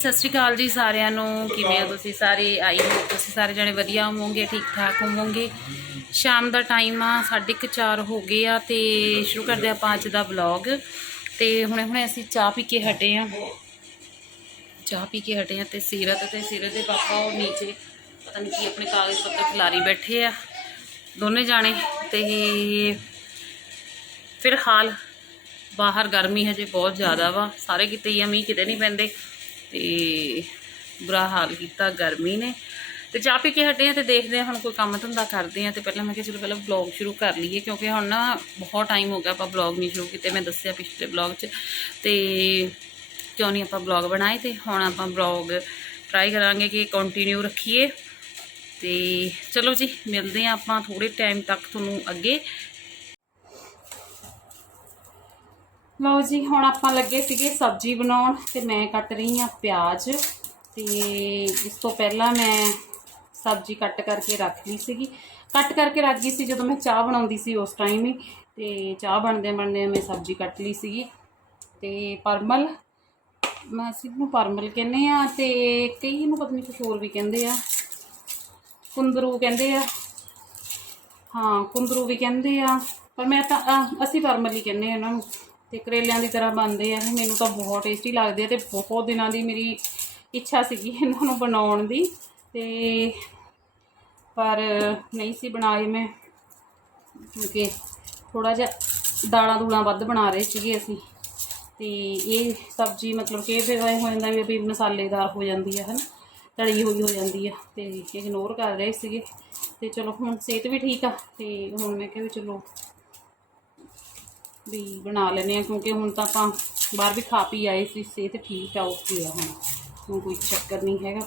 ਸਤਿ ਸ਼੍ਰੀ ਅਕਾਲ ਜੀ ਸਾਰਿਆਂ ਨੂੰ। ਕਿਵੇਂ ਹੋ ਤੁਸੀਂ ਸਾਰੇ? ਆਈ ਹੋ ਤੁਸੀਂ ਸਾਰੇ ਜਣੇ ਵਧੀਆ ਹੋਵੋਗੇ, ਠੀਕ ਠਾਕ ਹੋਵੋਗੇ। ਸ਼ਾਮ ਦਾ ਟਾਈਮ ਆ 4:30 ਹੋ ਗਏ ਆ ਤੇ ਸ਼ੁਰੂ ਕਰਦੇ ਆਪਾਂ ਅੱਜ ਦਾ ਵਲੌਗ ਤੇ ਹੁਣੇ ਹੁਣੇ ਅਸੀਂ ਚਾਹ ਪੀ ਕੇ ਹਟੇ ਆ। ਚਾਹ ਪੀ ਕੇ ਹਟੇ ਆ ਤੇ ਸੀਰਤ ਤੇ ਸੀਰਤ ਦੇ ਪਾਪਾ ਉਹ ਨੀਚੇ, ਪਤਾ ਨਹੀਂ ਕੀ ਆਪਣੇ ਕਾਗਜ਼ ਪੱਤਰ ਖਿਲਾਰੀ ਬੈਠੇ ਆ। ਦੋਨੇ ਜਾਣੇ ਤੇ ਫਿਲਹਾਲ ਬਾਹਰ ਗਰਮੀ ਹਜੇ ਬਹੁਤ ਜ਼ਿਆਦਾ ਵਾ। ਸਾਰੇ ਕਿਤੇ ਹੀ ਆ, ਮੀਂਹ ਕਿਤੇ ਨਹੀਂ ਪੈਂਦੇ। ਤੇ ਬੁਰਾ ਹਾਲ ਕੀਤਾ, ਗਰਮੀ ਨੇ। ਤੇ ਚਾਹ ਪੀ ਕੇ ਹਟੇ ਆ ਤੇ ਦੇਖਦੇ ਆ ਹੁਣ ਕੋਈ ਕੰਮ ਧੰਦਾ ਕਰਦੇ ਆ। ਤੇ ਪਹਿਲਾਂ ਮੈਂ ਕਿਹਾ ਚਲੋ ਪਹਿਲਾਂ ਵਲੌਗ ਸ਼ੁਰੂ ਕਰ ਲਈਏ ਕਿਉਂਕਿ ਹੁਣ ਨਾ ਬਹੁਤ ਟਾਈਮ ਹੋ ਗਿਆ ਆਪਾਂ ਵਲੌਗ ਨਹੀਂ ਸ਼ੁਰੂ ਕੀਤੇ। ਮੈਂ ਦੱਸਿਆ ਪਿਛਲੇ ਵਲੌਗ 'ਚ। ਤੇ ਕਿਉਂ ਨਹੀਂ ਆਪਾਂ ਵਲੌਗ ਬਣਾਏ ਤੇ ਹੁਣ ਆਪਾਂ ਵਲੌਗ ਟਰਾਈ ਕਰਾਂਗੇ ਕਿ ਕੰਟੀਨਿਊ ਰੱਖੀਏ। ਤੇ ਚਲੋ ਜੀ, ਮਿਲਦੇ ਆ ਆਪਾਂ ਥੋੜੇ ਟਾਈਮ ਤੱਕ ਤੁਹਾਨੂੰ ਅੱਗੇ। ਲਓ ਜੀ, ਹੁਣ ਆਪਾਂ ਲੱਗੇ ਸੀਗੇ ਸਬਜ਼ੀ ਬਣਾਉਣ ਤੇ ਮੈਂ ਕੱਟ ਰਹੀ ਹਾਂ ਪਿਆਜ਼ ਤੇ ਇਸ ਤੋਂ ਪਹਿਲਾਂ ਮੈਂ ਸਬਜ਼ੀ ਕੱਟ ਕਰਕੇ ਰੱਖ ਲਈ ਸੀਗੀ। ਕੱਟ ਕਰਕੇ ਰੱਖ ਗਈ ਸੀ ਜਦੋਂ ਮੈਂ ਚਾਹ ਬਣਾਉਂਦੀ ਸੀ ਉਸ ਟਾਈਮ ਹੀ ਤੇ ਚਾਹ ਬਣਦੇ ਬਣਦੇ ਮੈਂ ਸਬਜ਼ੀ ਕੱਟ ਲਈ ਸੀਗੀ। ਤੇ ਪਰਮਲ, ਮੈਂ ਅਸੀਂ ਨੂੰ ਪਰਮਲ ਕਹਿੰਦੇ ਆ ਤੇ ਕਈ ਨੂੰ ਪਤਨੀ ਨਹੀਂ ਕੁਝ ਹੋਰ ਵੀ ਕਹਿੰਦੇ ਆ। ਕੁੰਦਰੂ ਕਹਿੰਦੇ ਆ। ਹਾਂ, ਕੁੰਦਰੂ ਵੀ ਕਹਿੰਦੇ ਆ। ਪਰ ਮੈਂ ਤਾਂ ਅਸੀਂ ਪਰਮਲ ਹੀ ਕਹਿੰਦੇ ਆ ਇਹਨਾਂ ਨੂੰ। ਤੇ ਕਰੇਲਿਆਂ ਦੀ ਤਰ੍ਹਾਂ ਬਣਦੇ ਆ ਇਹ, ਮੈਨੂੰ ਤਾਂ ਬਹੁਤ ਟੇਸਟੀ ਲੱਗਦੇ ਆ ਤੇ ਬਹੁਤ ਦਿਨਾਂ ਦੀ ਮੇਰੀ ਇੱਛਾ ਸੀਗੀ ਇਹਨਾਂ ਨੂੰ ਬਣਾਉਣ ਦੀ ਤੇ ਪਰ ਨਹੀਂ ਸੀ ਬਣਾਏ ਮੈਂ, ਕਿਉਂਕਿ ਥੋੜਾ ਜਿਹਾ ਦਾਲਾਂ ਦੂਲਾਂ ਵੱਧ ਬਣਾ ਰਹੇ ਸੀਗੇ ਅਸੀਂ ਤੇ ਇਹ ਸਬਜ਼ੀ ਮਤਲਬ ਕਿ ਫਿਰ ਐਂ ਹੋ ਜਾਂਦਾ ਵੀ ਮਸਾਲੇਦਾਰ ਹੋ ਜਾਂਦੀ ਆ, ਹਨਾ? ਤਲੀ ਹੋਈ ਹੋ ਜਾਂਦੀ ਆ ਤੇ ਇਗਨੋਰ ਕਰ ਰਹੇ ਸੀਗੇ ਤੇ ਚਲੋ ਹੁਣ ਸਿਹਤ ਵੀ ਠੀਕ ਆ ਤੇ ਹੁਣ ਮੈਂ ਕਿਹਾ ਵੀ ਚਲੋ ਵੀ ਬਣਾ ਲੈਂਦੇ ਆ ਕਿਉਂਕਿ ਹੁਣ ਤਾਂ ਆਪਾਂ ਬਾਹਰ ਵੀ ਖਾ ਪੀ ਆਏ ਸੀ, ਸਿਹਤ ਠੀਕ ਆ ਓਕੇ ਆ ਹੁਣ। ਹੁਣ ਕੋਈ ਚੱਕਰ ਨਹੀਂ ਹੈਗਾ।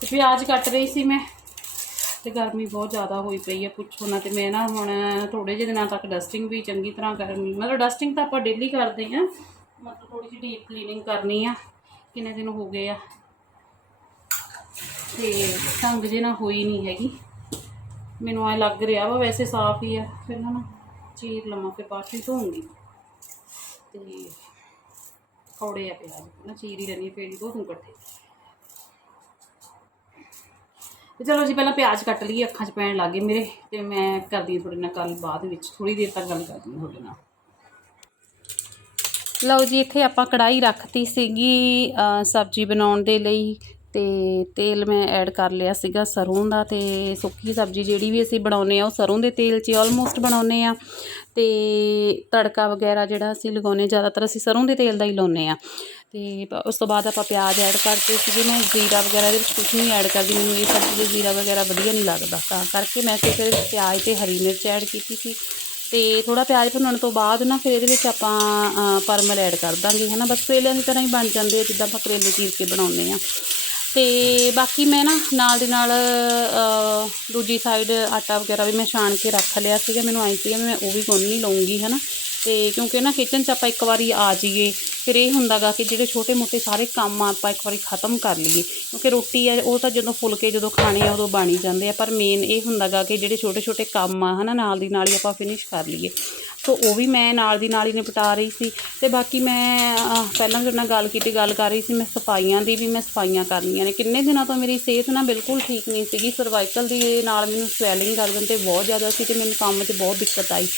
ਤੇ ਪਿਆਜ਼ ਕੱਟ ਰਹੀ ਸੀ ਮੈਂ, ਤੇ ਗਰਮੀ ਬਹੁਤ ਜ਼ਿਆਦਾ ਹੋਈ ਪਈ ਹੈ ਪੁੱਛੋ ਨਾ ਤੇ ਮੈਂ ਨਾ ਹੁਣ ਥੋੜੇ ਜਿਹੇ ਦਿਨਾਂ ਤੱਕ ਡਸਟਿੰਗ ਵੀ ਚੰਗੀ ਤਰ੍ਹਾਂ ਕਰਨੀ, ਮਤਲਬ ਡਸਟਿੰਗ ਤਾਂ ਆਪਾਂ ਡੇਲੀ ਕਰਦੇ ਆ ਮਤਲਬ ਥੋੜੀ ਜਿਹੀ ਡੀਪ ਕਲੀਨਿੰਗ ਕਰਨੀ ਆ, ਕਿੰਨੇ ਦਿਨ ਹੋ ਗਏ ਆ। ਤੇ ਤੰਗ ਜੇ ਨਾ ਹੋਈ ਨਹੀਂ ਹੈਗੀ। ਮੈਨੂੰ ਐ ਲੱਗ ਰਿਹਾ ਵਾ, ਵੈਸੇ ਸਾਫ਼ ਹੀ ਆ, ਫਿਰ ਨਾ ਚੀਰ ਲਵਾਂ, ਫਿਰ ਬਾਅਦ ਚ ਧੋਉਂਗੀ ਤੇ ਕੌੜੇ ਆ ਪਿਆਜ਼ ਨਾ ਚੀਰ ਹੀ ਲੈਣੀ ਫੇਰ ਹੀ ਧੋ ਦੂੰ ਇਕੱਠੇ। ਤੇ ਚਲੋ ਜੀ, ਪਹਿਲਾਂ ਪਿਆਜ਼ ਕੱਟ ਲਈਏ, ਅੱਖਾਂ 'ਚ ਪੈਣ ਲੱਗੇ ਮੇਰੇ, ਤੇ ਮੈਂ ਕਰਦੀ ਹਾਂ ਤੁਹਾਡੇ ਨਾਲ ਕੱਲ ਬਾਅਦ ਵਿੱਚ ਥੋੜੀ ਦੇਰ ਤੱਕ ਗੱਲ ਕਰਦੀ ਹਾਂ ਤੁਹਾਡੇ ਨਾਲ। ਲਓ ਜੀ, ਇੱਥੇ ਆਪਾਂ ਕੜਾਈ ਰੱਖਤੀ ਸੀਗੀ ਸਬਜ਼ੀ ਬਣਾਉਣ ਦੇ ਲਈ। ਤੇ ਤੇਲ ਮੈਂ ਐਡ ਕਰ ਲਿਆ ਸੀਗਾ ਸਰੋਂ ਦਾ ਤੇ ਸੁੱਕੀ ਸਬਜ਼ੀ ਜਿਹੜੀ ਵੀ ਅਸੀਂ ਬਣਾਉਨੇ ਆ ਉਹ ਸਰੋਂ ਦੇ ਤੇਲ 'ਚ ਆਲਮੋਸਟ ਬਣਾਉਨੇ ਆ ਤੇ ਤੜਕਾ ਵਗੈਰਾ ਜਿਹੜਾ ਅਸੀਂ ਲਗਾਉਨੇ ਜ਼ਿਆਦਾਤਰ ਅਸੀਂ ਸਰੋਂ ਦੇ ਤੇਲ ਦਾ ਹੀ ਲਾਉਨੇ ਆ ਤੇ ਉਸ ਤੋਂ ਬਾਅਦ ਆਪਾਂ ਪਿਆਜ਼ ਐਡ ਕਰਤੇ ਸੀਗੇ, ਮੈਂ ਜ਼ੀਰਾ ਵਗੈਰਾ ਇਹਦੇ ਵਿੱਚ ਕੁਝ ਨਹੀਂ ਐਡ ਕਰਦੀ, ਮੈਨੂੰ ਇਹ ਸਬਜ਼ੀ ਦੇ ਜ਼ੀਰਾ ਵਗੈਰਾ ਵਧੀਆ ਨਹੀਂ ਲੱਗਦਾ। ਤਾਂ ਕਰਕੇ ਮੈਂ ਸਿਰਫ ਇਹਦੇ ਪਿਆਜ਼ ਤੇ ਹਰੀ ਮਿਰਚ ਐਡ ਕੀਤੀ ਸੀ ਤੇ ਥੋੜਾ ਪਿਆਜ਼ ਭੁੰਨਣ ਤੋਂ ਬਾਅਦ ਨਾ ਫਿਰ ਇਹਦੇ ਵਿੱਚ ਆਪਾਂ ਪਰਮਲ ਐਡ ਕਰ ਦਾਂਗੇ, ਹਨਾ? ਬਸ ਕਰੇਲਿਆਂ ਦੀ ਤਰ੍ਹਾਂ ਹੀ ਬਣ ਜਾਂਦੇ ਆ, ਜਿੱਦਾਂ ਆਪਾਂ ਕਰੇਲੇ ਚੀਰ ਕੇ ਬਣਾਉਂਦੇ ਆ ਤੇ ਬਾਕੀ ਮੈਂ ਨਾ ਨਾਲ ਦੀ ਨਾਲ ਦੂਜੀ ਸਾਈਡ ਆਟਾ ਵਗੈਰਾ ਵੀ ਮੈਂ ਛਾਣ ਕੇ ਰੱਖ ਲਿਆ ਸੀਗਾ। ਮੈਨੂੰ ਆਈ ਸੀਗਾ ਵੀ ਮੈਂ ਉਹ ਵੀ ਗੁੰਨ ਨਹੀਂ ਲਊਂਗੀ, ਹਨਾ। ਤੇ ਕਿਉਂਕਿ ਨਾ ਕਿਚਨ 'ਚ ਆਪਾਂ ਇੱਕ ਵਾਰੀ ਆ ਜਾਈਏ, ਫਿਰ ਇਹ ਹੁੰਦਾਗਾ ਕਿ ਜਿਹੜੇ ਛੋਟੇ ਮੋਟੇ ਸਾਰੇ ਕੰਮ ਆ, ਆਪਾਂ ਇੱਕ ਵਾਰੀ ਖਤਮ ਕਰ ਲਈਏ। ਕਿਉਂਕਿ ਰੋਟੀ ਆ, ਉਹ ਤਾਂ ਜਦੋਂ ਫੁਲਕੇ ਜਦੋਂ ਖਾਣੇ ਆ, ਉਦੋਂ ਬਣ ਹੀ ਜਾਂਦੇ ਆ। ਪਰ ਮੇਨ ਇਹ ਹੁੰਦਾਗਾ ਕਿ ਜਿਹੜੇ ਛੋਟੇ ਛੋਟੇ ਕੰਮ ਆ, ਹਨਾ, ਨਾਲ ਦੀ ਨਾਲ ਹੀ ਆਪਾਂ ਫਿਨਿਸ਼ ਕਰ ਲਈਏ। ਸੋ ਉਹ ਵੀ ਮੈਂ ਨਾਲ ਦੀ ਨਾਲ ਹੀ ਨਿਪਟਾ ਰਹੀ ਸੀ ਤੇ ਬਾਕੀ ਮੈਂ ਪਹਿਲਾਂ ਤੁਹਾਡੇ ਨਾਲ ਗੱਲ ਕੀਤੀ, ਗੱਲ ਕਰ ਰਹੀ ਸੀ ਮੈਂ ਸਫਾਈਆਂ ਦੀ ਵੀ ਮੈਂ ਸਫਾਈਆਂ ਕਰਨੀਆਂ ਨੇ। ਕਿੰਨੇ ਦਿਨਾਂ ਤੋਂ ਮੇਰੀ ਸਿਹਤ ਨਾ ਬਿਲਕੁਲ ਠੀਕ ਨਹੀਂ ਸੀਗੀ। ਸਰਵਾਈਕਲ ਦੀ ਨਾਲ ਮੈਨੂੰ ਸਵੈਲਿੰਗ ਗਰਦਨ ਤੇ ਬਹੁਤ ਜ਼ਿਆਦਾ ਸੀ ਤੇ ਮੈਨੂੰ ਕੰਮ 'ਚ ਬਹੁਤ ਦਿੱਕਤ ਆਈ।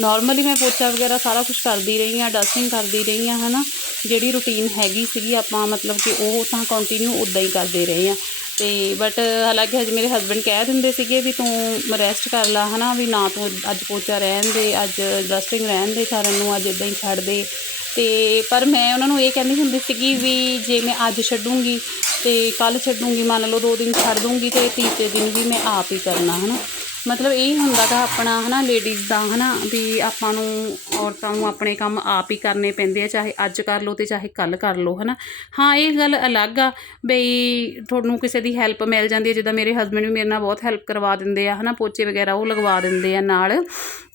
ਨਾਰਮਲੀ ਮੈਂ ਪੋਚਾ ਵਗੈਰਾ ਸਾਰਾ ਕੁਝ ਕਰਦੀ ਰਹੀ ਹਾਂ ਡਸਟਿੰਗ ਕਰਦੀ ਰਹੀ ਹਾਂ, ਹਨਾ। ਜਿਹੜੀ ਰੁਟੀਨ ਹੈਗੀ ਸੀਗੀ ਆਪਾਂ ਮਤਲਬ ਕਿ ਉਹ ਤਾਂ ਕੰਟੀਨਿਊ ਉਦਾਂ ਹੀ ਕਰਦੇ ਰਹੇ ਹਾਂ। ਤੇ ਬਟ ਹਾਲਾਂਕਿ ਹਜੇ ਮੇਰੇ ਹਸਬੰਡ ਕਹਿ ਦਿੰਦੇ ਸੀਗੇ ਵੀ ਤੂੰ ਰੈਸਟ ਕਰ ਲੈ, ਹਨਾ, ਵੀ ਨਾ ਤੂੰ ਅੱਜ ਪੋਚਾ ਰਹਿਣ ਦੇ, ਅੱਜ ਡਸਟਿੰਗ ਰਹਿਣ ਦੇ ਕਰਨ ਨੂੰ, ਅੱਜ ਇਦਾਂ ਹੀ ਛੱਡ ਦੇ। ਤੇ ਪਰ ਮੈਂ ਉਹਨਾਂ ਨੂੰ ਇਹ ਕਹਿੰਦੀ ਹੁੰਦੀ ਸੀਗੀ ਵੀ ਜੇ ਮੈਂ ਅੱਜ ਛੱਡੂੰਗੀ ਤੇ ਕੱਲ ਛੱਡੂੰਗੀ, ਮੰਨ ਲਓ ਦੋ ਦਿਨ ਛੱਡ ਦੂੰਗੀ ਤੇ ਤੀਸਰੇ ਦਿਨ ਵੀ ਮੈਂ ਆਪ ਹੀ ਕਰਨਾ, ਹਨਾ। ਮਤਲਬ ਇਹ ਹੁੰਦਾ ਗਾ ਆਪਣਾ, ਹਨਾ ਲੇਡੀਜ਼ ਦਾ, ਹਨਾ, ਵੀ ਆਪਾਂ ਨੂੰ ਔਰਤਾਂ ਨੂੰ ਆਪਣੇ ਕੰਮ ਆਪ ਹੀ ਕਰਨੇ ਪੈਂਦੇ ਆ, ਚਾਹੇ ਅੱਜ ਕਰ ਲਓ ਤੇ ਚਾਹੇ ਕੱਲ ਕਰ ਲਓ, ਹਨਾ। ਹਾਂ, ਇਹ ਗੱਲ ਅਲੱਗ ਆ, ਬਈ ਤੁਹਾਨੂੰ ਕਿਸੇ ਦੀ ਹੈਲਪ ਮਿਲ ਜਾਂਦੀ ਹੈ ਜਿੱਦਾਂ ਮੇਰੇ ਹਸਬੰਡ ਵੀ ਮੇਰੇ ਨਾਲ ਬਹੁਤ ਹੈਲਪ ਕਰਵਾ ਦਿੰਦੇ ਆ, ਹਨਾ, ਪੋਚੇ ਵਗੈਰਾ ਉਹ ਲਗਵਾ ਦਿੰਦੇ ਆ ਨਾਲ।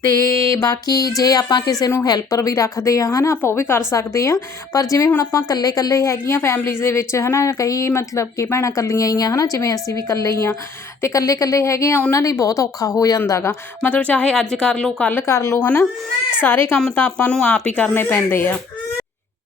ਤੇ ਬਾਕੀ ਜੇ ਆਪਾਂ ਕਿਸੇ ਨੂੰ ਹੈਲਪਰ ਵੀ ਰੱਖਦੇ ਆ, ਹਨਾ, ਆਪਾਂ ਉਹ ਵੀ ਕਰ ਸਕਦੇ ਆ। ਪਰ ਜਿਵੇਂ ਹੁਣ ਆਪਾਂ ਇਕੱਲੇ ਇਕੱਲੇ ਹੈਗੀਆਂ ਫੈਮਲੀਜ਼ ਦੇ ਵਿੱਚ, ਹਨਾ, ਕਈ ਮਤਲਬ ਕਿ ਭੈਣਾਂ ਇਕੱਲੀਆਂ ਹੀ ਆ, ਹਨਾ, ਜਿਵੇਂ ਅਸੀਂ ਵੀ ਇਕੱਲੇ ਹੀ ਆ। ਤੇ ਇਕੱਲੇ ਇਕੱਲੇ ਹੈਗੇ ਆ, ਉਹਨਾਂ ਲਈ ਬਹੁਤ ਔਖਾ ਔਖਾ ਹੋ ਜਾਂਦਾਗਾ। ਮਤਲਬ ਚਾਹੇ ਅੱਜ ਕਰ ਲਓ ਕੱਲ ਕਰ ਲਓ, ਹਨਾ? ਸਾਰੇ ਕੰਮ ਤਾਂ ਆਪਾਂ ਨੂੰ ਆਪ ਹੀ ਕਰਨੇ ਪੈਂਦੇ ਆ।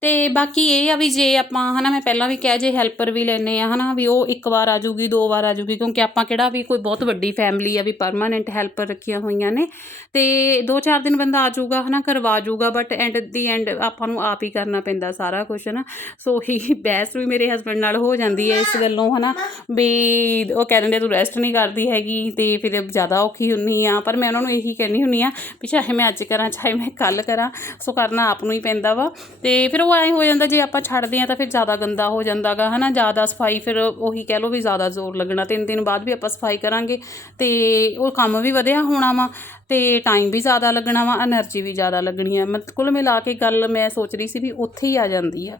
ਤੇ ਬਾਕੀ ਇਹ ਆ ਵੀ ਜੇ ਆਪਾਂ, ਹਨਾ ਮੈਂ ਪਹਿਲਾਂ ਵੀ ਕਿਹਾ ਜੇ ਹੈਲਪਰ ਵੀ ਲੈਨੇ ਆ, ਹਨਾ ਵੀ ਉਹ ਇੱਕ ਵਾਰ ਆ ਜੂਗੀ ਦੋ ਵਾਰ ਆ ਜੂਗੀ ਕਿਉਂਕਿ ਆਪਾਂ ਕਿਹੜਾ ਵੀ ਕੋਈ ਬਹੁਤ ਵੱਡੀ ਫੈਮਿਲੀ ਆ ਵੀ ਪਰਮਾਨੈਂਟ ਹੈਲਪਰ ਰੱਖੀਆਂ ਹੋਈਆਂ ਨੇ, ਤੇ ਦੋ ਚਾਰ ਦਿਨ ਬੰਦਾ ਆ ਜਾਊਗਾ, ਹਨਾ ਕਰਵਾ ਜੂਗਾ ਬਟ ਐਂਡ ਦੀ ਐਂਡ ਆਪਾਂ ਨੂੰ ਆਪ ਹੀ ਕਰਨਾ ਪੈਂਦਾ ਸਾਰਾ ਕੁਝ ਨਾ ਸੋ ਹੀ ਬਹਿਸ ਵੀ ਮੇਰੇ ਹਸਬੰਡ ਨਾਲ ਹੋ ਜਾਂਦੀ ਹੈ ਇਸ ਗੱਲੋਂ, ਹਨਾ, ਵੀ ਉਹ ਕਹਿ ਦਿੰਦੇ ਤੂੰ ਰੈਸਟ ਨਹੀਂ ਕਰਦੀ ਹੈਗੀ, ਤੇ ਫਿਰ ਜ਼ਿਆਦਾ ਔਖੀ ਹੁੰਨੀ ਆ, ਪਰ ਮੈਂ ਉਹਨਾਂ ਨੂੰ ਇਹੀ ਕਹਿੰਦੀ ਹੁੰਨੀ ਆ ਵੀ ਚਾਹੇ ਮੈਂ ਅੱਜ ਕਰਾਂ, ਚਾਹੇ ਮੈਂ ਕੱਲ ਕਰਾਂ, ਸੋ ਕਰਨਾ ਆਪ ਨੂੰ ਹੀ ਪੈਂਦਾ ਵਾ, ਤੇ ਫਿਰ ਉਹ ਐਂ ਹੋ ਜਾਂਦਾ ਜੇ ਆਪਾਂ ਛੱਡਦੇ ਆ ਤਾਂ ਫਿਰ ਜ਼ਿਆਦਾ ਗੰਦਾ ਹੋ ਜਾਂਦਾਗਾ, ਹਨਾ? ਜ਼ਿਆਦਾ ਸਫ਼ਾਈ ਫਿਰ ਉਹੀ ਕਹਿ ਲਓ ਵੀ ਜ਼ਿਆਦਾ ਜ਼ੋਰ ਲੱਗਣਾ। ਤਿੰਨ ਦਿਨ ਬਾਅਦ ਵੀ ਆਪਾਂ ਸਫ਼ਾਈ ਕਰਾਂਗੇ ਤੇ ਉਹ ਕੰਮ ਵੀ ਵਧਿਆ ਹੋਣਾ ਵਾ ਤੇ ਟਾਈਮ ਵੀ ਜ਼ਿਆਦਾ ਲੱਗਣਾ ਵਾ એનર્ਜੀ ਵੀ ਜ਼ਿਆਦਾ ਲੱਗਣੀ ਹੈ ਮਤਲਬ ਕੁੱਲ ਮਿਲਾ ਕੇ ਗੱਲ ਮੈਂ ਸੋਚ ਰਹੀ ਸੀ ਵੀ ਉੱਥੇ ਹੀ ਆ ਜਾਂਦੀ ਆ।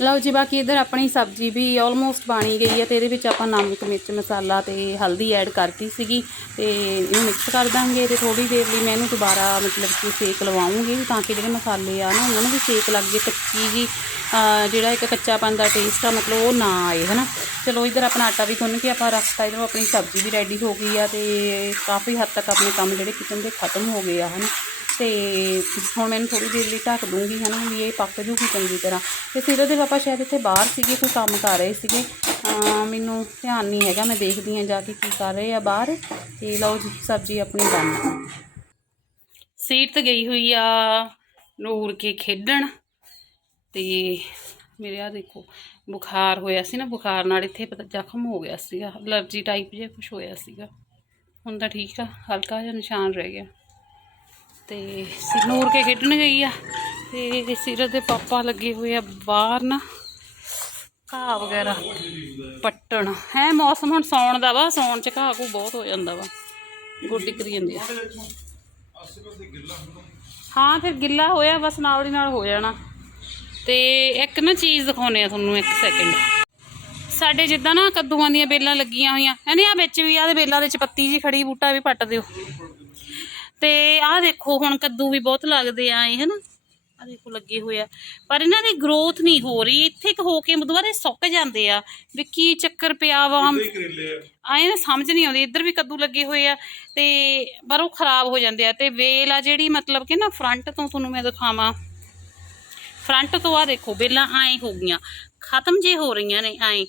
ਲਓ ਜੀ, ਬਾਕੀ ਇਧਰ ਆਪਣੀ ਸਬਜ਼ੀ ਵੀ ਆਲਮੋਸਟ ਬਣੀ ਗਈ ਹੈ ਤੇ ਇਹਦੇ ਵਿੱਚ ਆਪਾਂ ਨਮਕ, ਮਿਰਚ, ਮਸਾਲਾ ਤੇ ਹਲਦੀ ਐਡ ਕਰਤੀ ਸੀਗੀ ਤੇ ਇਹਨੂੰ ਮਿਕਸ ਕਰ ਦਾਂਗੇ ਤੇ ਥੋੜੀ ਦੇਰ ਲਈ ਮੈਂ ਇਹਨੂੰ ਦੁਬਾਰਾ ਮਤਲਬ ਕਿ ਸੇਕ ਲਵਾਉਂਗੀ ਤਾਂ ਕਿ ਜਿਹੜੇ ਮਸਾਲੇ ਆ ਨਾ, ਉਹਨਾਂ ਨੂੰ ਵੀ ਸੇਕ ਲੱਗ ਜੇ ਕੱਚੀ ਜੀ ਜਿਹੜਾ ਇੱਕ ਕੱਚਾਪਨ ਦਾ ਟੇਸਟ ਆ, ਮਤਲਬ ਉਹ ਨਾ ਆਏ, ਹਨਾ। ਚਲੋ, ਇਧਰ ਆਪਣਾ ਆਟਾ ਵੀ ਗੁੰਨ ਕੇ ਆਪਾਂ ਰੱਖਤਾ ਇਧਰੋਂ ਆਪਣੀ ਸਬਜ਼ੀ ਵੀ ਰੈਡੀ ਹੋ ਗਈ ਆ ਤੇ ਕਾਫੀ ਹੱਦ ਤੱਕ ਆਪਣੇ ਕੰਮ ਜਿਹੜੇ ਕਿਚਨ ਦੇ ਖਤਮ ਹੋ ਗਏ ਆ, ਹਨਾ। ਤੇ ਹੁਣ ਮੈਨੂੰ ਥੋੜੀ ਦੇਰ ਲਈ ਢੱਕ ਦੂੰਗੀ ਹਨਾ, ਵੀ ਇਹ ਪੱਕ ਜੂਗੀ ਚੰਗੀ ਤਰ੍ਹਾਂ। ਤੇ ਫਿਰ ਉਹਦੇ ਪਾਪਾ ਸ਼ਾਇਦ ਇੱਥੇ ਬਾਹਰ ਸੀਗੇ, ਕੋਈ ਕੰਮ ਕਰ ਰਹੇ ਸੀਗੇ। ਮੈਨੂੰ ਧਿਆਨ ਨਹੀਂ ਹੈਗਾ, ਮੈਂ ਦੇਖਦੀ ਹਾਂ ਜਾ ਕੇ ਕੀ ਕਰ ਰਹੇ ਆ ਬਾਹਰ। ਤੇ ਲਓ ਜੀ, ਸਬਜ਼ੀ ਆਪਣੀ ਬਣ ਸੀਟ ਤੇ ਗਈ ਹੋਈ ਆ ਨੂਰ ਕੇ ਖੇਡਣ। ਤੇ ਮੇਰੇ ਆ ਦੇਖੋ, ਬੁਖਾਰ ਹੋਇਆ ਸੀ ਨਾ, ਬੁਖਾਰ ਨਾਲ ਇੱਥੇ ਪਤਾ ਜ਼ਖਮ ਹੋ ਗਿਆ ਸੀਗਾ। ਅਲਰਜੀ ਟਾਈਪ ਜਿਹਾ ਕੁਝ ਹੋਇਆ ਸੀਗਾ। ਹੁਣ ਤਾਂ ਠੀਕ ਆ, ਹਲਕਾ ਜਿਹਾ ਨਿਸ਼ਾਨ ਰਹਿ ਗਿਆ। ਤੇ ਨੂਰ ਕੇ ਖੇਡਣ ਗਈ ਆ। ਤੇ ਸੀਰਤ ਦੇ ਪਾਪਾ ਲੱਗੇ ਹੋਏ ਆ ਬਾਹਰ ਨਾ। ਘਾਹ ਵਗੈਰਾ ਪੱਟਣ। ਹੈ, ਮੌਸਮ ਹੁਣ ਸੌਣ ਦਾ ਵਾ, ਸੌਣ ਚ ਘਾਹ ਕੂ ਬਹੁਤ ਹੋ ਜਾਂਦਾ ਵਾ। ਗੋਡੀ ਕਰੀ ਜਾਂਦੀ ਆ। ਹਾਂ, ਫਿਰ ਗਿੱਲਾ ਹੋਇਆ, ਬਸ ਨਾਲ ਦੀ ਨਾਲ ਹੋ ਜਾਣਾ। ਤੇ ਇੱਕ ਨਾ ਚੀਜ਼ ਦਿਖਾਉਨੇ ਆ ਤੁਹਾਨੂੰ, ਇੱਕ ਸੈਕਿੰਡ ਸਾਡੇ ਜਿੱਦਾਂ ਨਾ ਕੱਦੂਆਂ ਦੀਆਂ ਬੇਲਾਂ ਲੱਗੀਆਂ ਹੋਈਆਂ। ਇਹਨੇ ਆ ਵਿੱਚ ਵੀ ਆ ਦੇ ਬੇਲਾਂ ਦੇ ਚ ਪੱਤੀ ਜੀ ਖੜੀ, ਬੂਟਾ ਵੀ ਪੱਟ ਦਿਓ। ਤੇ ਆਹ ਦੇਖੋ ਹੁਣ ਕੱਦੂ ਵੀ ਬਹੁਤ ਲੱਗਦੇ ਆ ਇਹ ਹਨਾ? ਆ ਦੇਖੋ ਲੱਗੇ ਹੋਏ ਆ। ਪਰ ਇਹਨਾਂ ਦੀ ਗਰੋਥ ਨਹੀਂ ਹੋ ਰਹੀ। ਇੱਥੇ ਇੱਕ ਹੋ ਕੇ ਦੁਬਾਰੇ ਸੁੱਕ ਜਾਂਦੇ ਆ। ਵੀ ਕੀ ਚੱਕਰ ਪਿਆ ਵਾ? ਆਏ ਨਾ ਸਮਝ ਨਹੀਂ ਆਉਂਦੀ। ਇੱਧਰ ਵੀ ਕੱਦੂ ਲੱਗੇ ਹੋਏ ਆ ਤੇ ਪਰ ਉਹ ਖਰਾਬ ਹੋ ਜਾਂਦੇ ਆ। ਤੇ ਵੇਲ ਆ ਜਿਹੜੀ ਮਤਲਬ ਕਿ ਨਾ ਫਰੰਟ ਤੋਂ ਤੁਹਾਨੂੰ ਮੈਂ ਦਿਖਾਵਾਂ। ਫਰੰਟ ਤੋਂ ਆ ਦੇਖੋ ਬੇਲਾਂ ਐਂ ਹੋ ਗਈਆਂ। ਖਤਮ ਜੇ ਹੋ ਰਹੀਆਂ ਨੇ ਐਂ।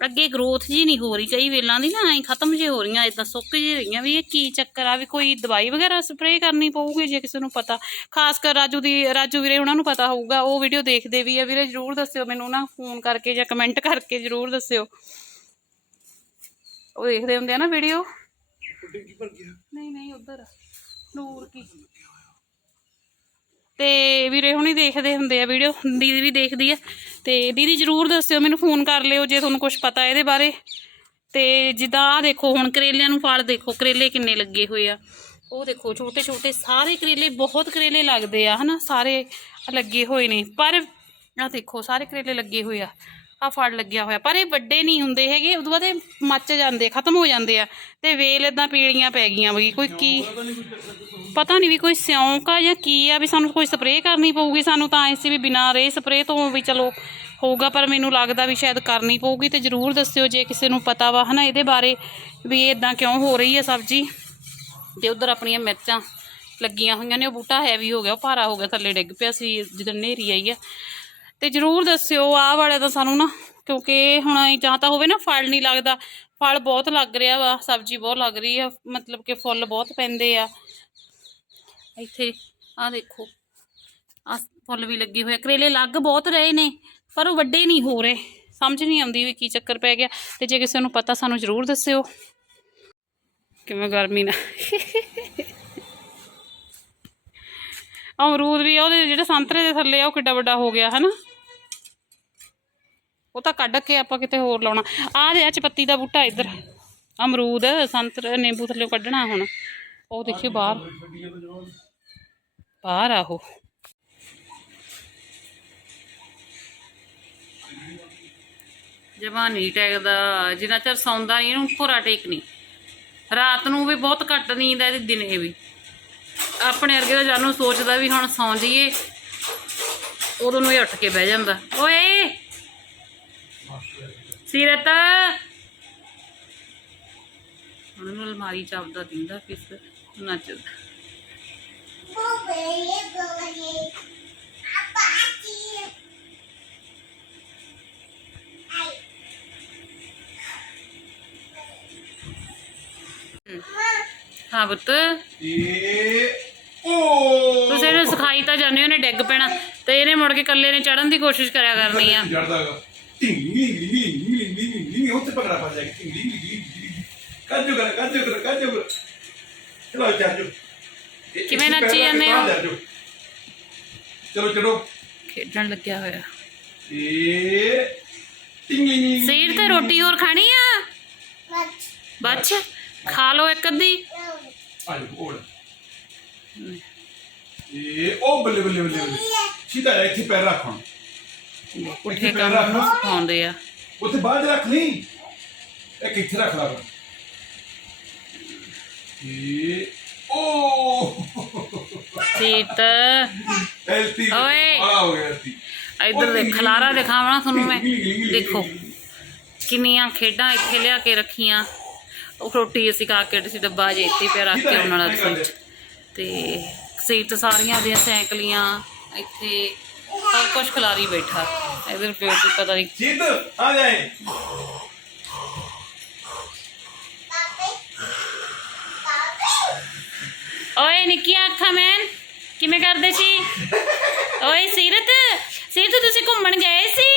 ਅੱਗੇ ਗਰੋਥ ਜੀ ਨਹੀਂ ਹੋ ਰਹੀ ਕਈ ਵੇਲਾਂ ਦੀ ਨਾ ਐਂ ਖਤਮ ਜੇ ਹੋ ਰਹੀਆਂ ਇਦਾਂ ਸੁੱਕ ਜੇ ਰਹੀਆਂ ਵੀ ਇਹ ਕੀ ਚੱਕਰ ਆ ਵੀ ਕੋਈ ਦਵਾਈ ਵਗੈਰਾ ਸਪਰੇਅ ਕਰਨੀ ਪਊਗੀ ਜੇ ਕਿਸੇ ਨੂੰ ਪਤਾ। ਖਾਸ ਕਰ ਰਾਜੂ ਦੀ ਰਾਜੂ ਵੀਰੇ ਉਹਨਾਂ ਨੂੰ ਪਤਾ ਹੋਊਗਾ ਉਹ ਵੀਡੀਓ ਦੇਖਦੇ ਵੀ ਆ। ਵੀਰੇ ਜਰੂਰ ਦੱਸਿਓ ਮੈਨੂੰ ਨਾ ਫੋਨ ਕਰਕੇ ਜਾਂ ਕਮੈਂਟ ਕਰਕੇ ਜਰੂਰ ਦੱਸਿਓ। ਉਹ ਦੇਖਦੇ ਹੁੰਦੇ ਆ ਨਾ ਵੀਡੀਓ ਨਹੀਂ ਨਹੀਂ ਉਧਰ। ਨੂਰ ਕੀ? ਤੇ ਵੀਰੇ ਹੁਣੀ ਦੇਖਦੇ ਹੁੰਦੇ ਆ ਵੀਡੀਓ, ਦੀਦੀ ਵੀ ਦੇਖਦੀ ਆ। ਤੇ ਦੀਦੀ ਜਰੂਰ ਦੱਸਿਓ, ਮੈਨੂੰ ਫੋਨ ਕਰ ਲਿਓ ਜੇ ਤੁਹਾਨੂੰ ਕੁਝ ਪਤਾ ਇਹਦੇ ਬਾਰੇ। ਤੇ ਜਿੱਦਾਂ ਆ ਦੇਖੋ, ਹੁਣ ਕਰੇਲਿਆਂ ਨੂੰ ਫਲ ਦੇਖੋ, ਕਰੇਲੇ ਕਿੰਨੇ ਲੱਗੇ ਹੋਏ ਆ। ਉਹ ਦੇਖੋ ਛੋਟੇ ਛੋਟੇ ਸਾਰੇ ਕਰੇਲੇ, ਬਹੁਤ ਕਰੇਲੇ ਲੱਗਦੇ ਆ, ਹਨਾ? ਸਾਰੇ ਲੱਗੇ ਹੋਏ ਨੇ। ਪਰ ਆ ਦੇਖੋ, ਸਾਰੇ ਕਰੇਲੇ ਲੱਗੇ ਹੋਏ ਆ। ਆ ਫੜ ਲੱਗਿਆ ਹੋਇਆ। ਪਰ ਇਹ ਵੱਡੇ ਨਹੀਂ ਹੁੰਦੇ ਹੈਗੇ। ਉਦੋਂ ਬਾਅਦ ਇਹ ਮੱਚ ਜਾਂਦੇ ਖਤਮ ਹੋ ਜਾਂਦੇ ਆ। ਤੇ ਵੇਲ ਇਦਾਂ ਪੀਲੀਆਂ ਪੈ ਗਈਆਂ ਵੀ, ਕੋਈ ਕੀ ਪਤਾ ਨਹੀਂ ਵੀ ਕੋਈ ਸਿਉਂਕ ਆ ਜਾਂ ਕੀ ਆ, ਵੀ ਸਾਨੂੰ ਕੋਈ ਸਪਰੇਅ ਕਰਨੀ ਪਊਗੀ ਸਾਨੂੰ ਤਾਂ ਐ ਵੀ ਬਿਨਾਂ ਰੇ ਸਪਰੇਅ ਤੋਂ ਵੀ ਚਲੋ ਹੋਊਗਾ, ਪਰ ਮੈਨੂੰ ਲੱਗਦਾ ਵੀ ਸ਼ਾਇਦ ਕਰਨੀ ਪਊਗੀ ਤੇ ਜਰੂਰ ਦੱਸਿਓ ਜੇ ਕਿਸੇ ਨੂੰ ਪਤਾ ਵਾ, ਹਨਾ, ਇਹਦੇ ਬਾਰੇ ਵੀ ਇਹ ਇਦਾਂ ਕਿਉਂ ਹੋ ਰਹੀ ਹੈ ਸਬਜ਼ੀ। ਤੇ ਉਧਰ ਆਪਣੀਆਂ ਮਿਰਚਾਂ ਲੱਗੀਆਂ ਹੋਈਆਂ ਨੇ, ਉਹ ਬੂਟਾ ਹੈਵੀ ਹੋ ਗਿਆ, ਉਹ ਭਾਰਾ ਹੋ ਗਿਆ, ਥੱਲੇ ਡਿੱਗ ਪਿਆ ਸੀ ਜਦੋਂ ਨੇਰੀ ਆਈ ਆ। ਤੇ ਜਰੂਰ ਦੱਸਿਓ, ਆਹ ਵਾਲੇ ਤਾਂ ਸਾਨੂੰ ਨਾ, ਕਿਉਂਕਿ ਹੁਣ ਜਾਂ ਤਾਂ ਹੋਵੇ ਨਾ ਫਲ ਨਹੀਂ ਲੱਗਦਾ। ਫਲ ਬਹੁਤ ਲੱਗ ਰਿਹਾ ਵਾ, ਸਬਜ਼ੀ ਬਹੁਤ ਲੱਗ ਰਹੀ ਆ, ਮਤਲਬ ਕਿ ਫੁੱਲ ਬਹੁਤ ਪੈਂਦੇ ਆ। ਇੱਥੇ, ਆਹ ਦੇਖੋ ਆ ਫੁੱਲ ਵੀ ਲੱਗੇ ਹੋਏ ਆ। ਕਰੇਲੇ ਲੱਗ ਬਹੁਤ ਰਹੇ ਨੇ, ਪਰ ਉਹ ਵੱਡੇ ਨਹੀਂ ਹੋ ਰਹੇ। ਸਮਝ ਨਹੀਂ ਆਉਂਦੀ ਵੀ ਕੀ ਚੱਕਰ ਪੈ ਗਿਆ। ਤੇ ਜੇ ਕਿਸੇ ਨੂੰ ਪਤਾ, ਸਾਨੂੰ ਜ਼ਰੂਰ ਦੱਸਿਓ। ਕਿਵੇਂ ਗਰਮੀ ਨਾ ਅਮਰੂਦ ਵੀ ਆ, ਉਹਦੇ ਜਿਹੜੇ ਸੰਤਰੇ ਦੇ ਥੱਲੇ ਆ ਉਹ ਕਿੱਡਾ ਵੱਡਾ ਹੋ ਗਿਆ ਹਨਾ? ਉਹ ਤਾਂ ਕੱਢ ਕੇ ਆਪਾਂ ਕਿਤੇ ਹੋਰ ਲਾਉਣਾ। ਆ ਦੇ ਚ ਪੱਤੀ ਦਾ ਬੂਟਾ ਇੱਧਰ। ਅਮਰੂਦ ਸੰਤਰੇ ਨਿੰਬੂ ਥੱਲੇ ਕੱਢਣਾ ਹੁਣ। ਉਹ ਦੇਖਿਓ ਬਾਹਰ। ਬਾਹਰ ਆ ਉਹ। ਜਮਾ ਨਹੀਂ ਟੈਗਦਾ ਜਿੰਨਾ ਚਿਰ ਸੌਂਦਾ ਨਹੀਂ ਇਹਨੂੰ ਭੋਰਾ ਟੇਕ ਨਹੀਂ ਰਾਤ ਨੂੰ ਵੀ ਬਹੁਤ ਘੱਟ ਨੀਂਦ ਹੈ ਤੇ ਦਿਨੇ ਵੀ। ਆਪਣੇ ਅਰਗੇ ਦਾ ਜਾਨੂੰ ਸੋਚਦਾ ਵੀ ਹੁਣ ਸੌਂ ਜਾਈਏ। ਉਦੋਂ ਨੂੰ ਹੀ ਉੱਠ ਕੇ ਬਹਿ ਜਾਂਦਾ। ਓਏ! ਸੀਰਤ! ਹੁਣ ਨੂੰ ਅਲਮਾਰੀ ਚਾਬਦਾ ਦਿੰਦਾ ਫਿਰ ਨੱਚਦਾ ਹਾਂ ਪੁੱਤ ਇਹ ਓ ਤੁਸੀਂ ਇਹਨੂੰ ਸਿਖਾਈ ਤਾਂ ਜਾਂਦੇ ਹੋ ਨੇ ਡਿੱਗ ਪੈਣਾ ਤੇ ਇਹਨੇ ਮੁੜ ਕੇ ਇਕੱਲੇ ਨੇ ਚੜਨ ਦੀ ਕੋਸ਼ਿਸ਼ ਕਰਿਆ ਕਰਨੀ ਆ ਜੜਦਾਗਾ ਢਿੰਗੀ ਢਿੰਗੀ ਢਿੰਗੀ ਢਿੰਗੀ ਢਿੰਗੀ ਉੱਤੇ ਪਕੜਾ ਪਾ ਜਾਏਗਾ ਢਿੰਗੀ ਢਿੰਗੀ ਕਾਜੋ ਕਰ ਕਾਜੋ ਕਰ ਕਾਜੋ ਕਰ ਚਲੋ ਚੱਲ ਜੋ ਕਿਵੇਂ ਨੱਚੀ ਜਾਂਦੇ ਹੋ? ਚਲੋ ਚਲੋ ਖੇਡਣ ਲੱਗਿਆ ਹੋਇਆ ਸੀਰ ਤੇ ਰੋਟੀ ਹੋਰ ਖਾਣੀ ਆ ਬੱਚ ਖਾ ਲਓ ਇੱਕ ਅੱਧੀ ਓੜ ਇਹ ਉਹ ਬੱਲੇ ਬੱਲੇ ਬੱਲੇ ਬੱਲੇ ਸਿੱਧਾ ਜਾ, ਇੱਥੇ ਪੈਰ ਰੱਖ ਹੁਣ ਪੁੱਠੇ ਕੰਮ ਨੂੰ ਸਿਖਾਉਂਦੇ ਆ ਉੱਥੇ ਬਾਹਰ ਰੱਖ ਨਹੀਂ ਇੱਕ ਇੱਥੇ ਰੱਖ ਲਾ ਇਹ ਓ ਸੀਤ ਐਲਤੀ ਓਏ। ਆ ਹੋ ਗਿਆ ਐਲਤੀ ਇੱਧਰ ਦੇਖ ਖਲਾਰਾ ਦਿਖਾਵਣਾ ਤੁਹਾਨੂੰ ਮੈਂ ਦੇਖੋ ਕਿੰਨੀਆਂ ਖੇਡਾਂ ਇੱਥੇ ਲਿਆ ਕੇ ਰੱਖੀਆਂ ਉਹ ਰੋਟੀ ਅਸੀਂ ਖਾ ਕੇ ਸੀ ਡੱਬਾ ਜੇ ਇੱਥੇ ਪਿਆ ਰੱਖ ਕੇ ਉਹਨਾਂ ਨਾਲ ਰਸੋਈ 'ਚ। ਤੇ ਸੀਟ ਸਾਰੀਆਂ ਦੀਆਂ ਸਾਈਕਲੀਆਂ ਇੱਥੇ ਸਭ ਕੁਝ ਖਿਲਾਰੀ ਬੈਠਾ। ਇਧਰ ਪਿਓ ਤੋਂ ਪਤਾ ਨਹੀਂ ਜਿੱਦ ਆ ਜਾਏ ਓਏ ਨਿੱਕੀਆਂ ਅੱਖਾਂ ਮੈਨ ਕਿਵੇਂ ਕਰਦੇ ਸੀ? ਓਏ ਸੀਰਤ ਸੀਰਤ ਤੁਸੀਂ ਘੁੰਮਣ ਗਏ ਸੀ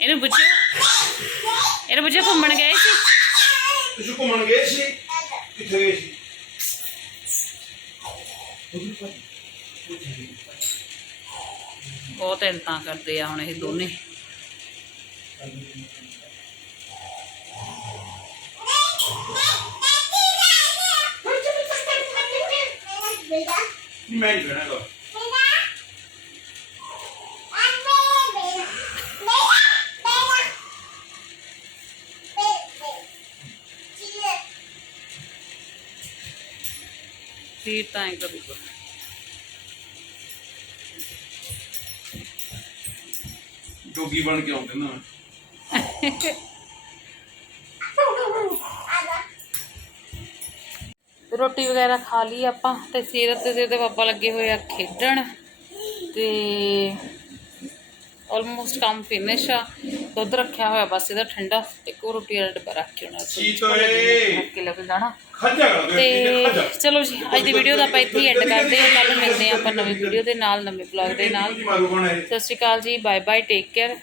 ਇਹਨੂੰ ਪੁੱਛੋ ਇਹਨੂੰ ਪੁੱਛੋ ਘੁੰਮਣ ਗਏ ਸੀ ਤੁਸੀਂ ਘੁੰਮਣ ਗਏ ਸੀ ਕਿੱਥੇ ਗਏ ਸੀ ਬਹੁਤ ਇੰਤਾਂ ਕਰਦੇ ਆ ਹੁਣ ਇਹ ਦੋਨੇ ਮੈਂ ਨਹੀਂ ਬਣਾ ਗਾ ਫਿਰ ਤਾਂ ਐਂ ਕਰੂਗਾ। ਜੋਗੀ ਬਣ ਕੇ ਆਉਂਦੇ ਨਾ। ਰੋਟੀ ਵਗੈਰਾ ਖਾ ਲਈ ਆਪਾਂ ਤੇ ਸੀਰਤ ਤੇ ਉਹਦੇ ਪਾਪਾ ਲੱਗੇ ਹੋਏ ਆ ਖੇਡਣ ਤੇ ਆਲਮੋਸਟ ਕੰਮ ਫਿਨਿਸ਼ ਆ। ਦੁੱਧ ਰੱਖਿਆ ਹੋਇਆ ਬਸ ਇਹਦਾ ਠੰਡਾ। ਤੇ ਕੋ ਰੋਟੀ ਵਾਲਾ ਡੱਬਾ ਰੱਖ ਕੇ ਉਹਨਾਂ ਚੀਤ ਓਏ। ਕੇ ਲੱਗ ਜਾਣਾ। ਦੇ ਤੇ ਚਲੋ ਜੀ ਅੱਜ ਦੀ ਵੀਡੀਓ ਦਾ ਆਪਾਂ ਇੱਥੇ ਹੀ ਐਂਡ ਕਰਦੇ ਹਾਂ ਕੱਲ ਮਿਲਦੇ ਹਾਂ ਆਪਾਂ ਨਵੀਂ ਵੀਡੀਓ ਦੇ ਨਾਲ ਨਵੇਂ ਬਲੌਗ ਦੇ ਨਾਲ ਸਤਿ ਸ਼੍ਰੀ ਅਕਾਲ ਜੀ ਬਾਏ ਬਾਏ ਟੇਕ ਕੇਅਰ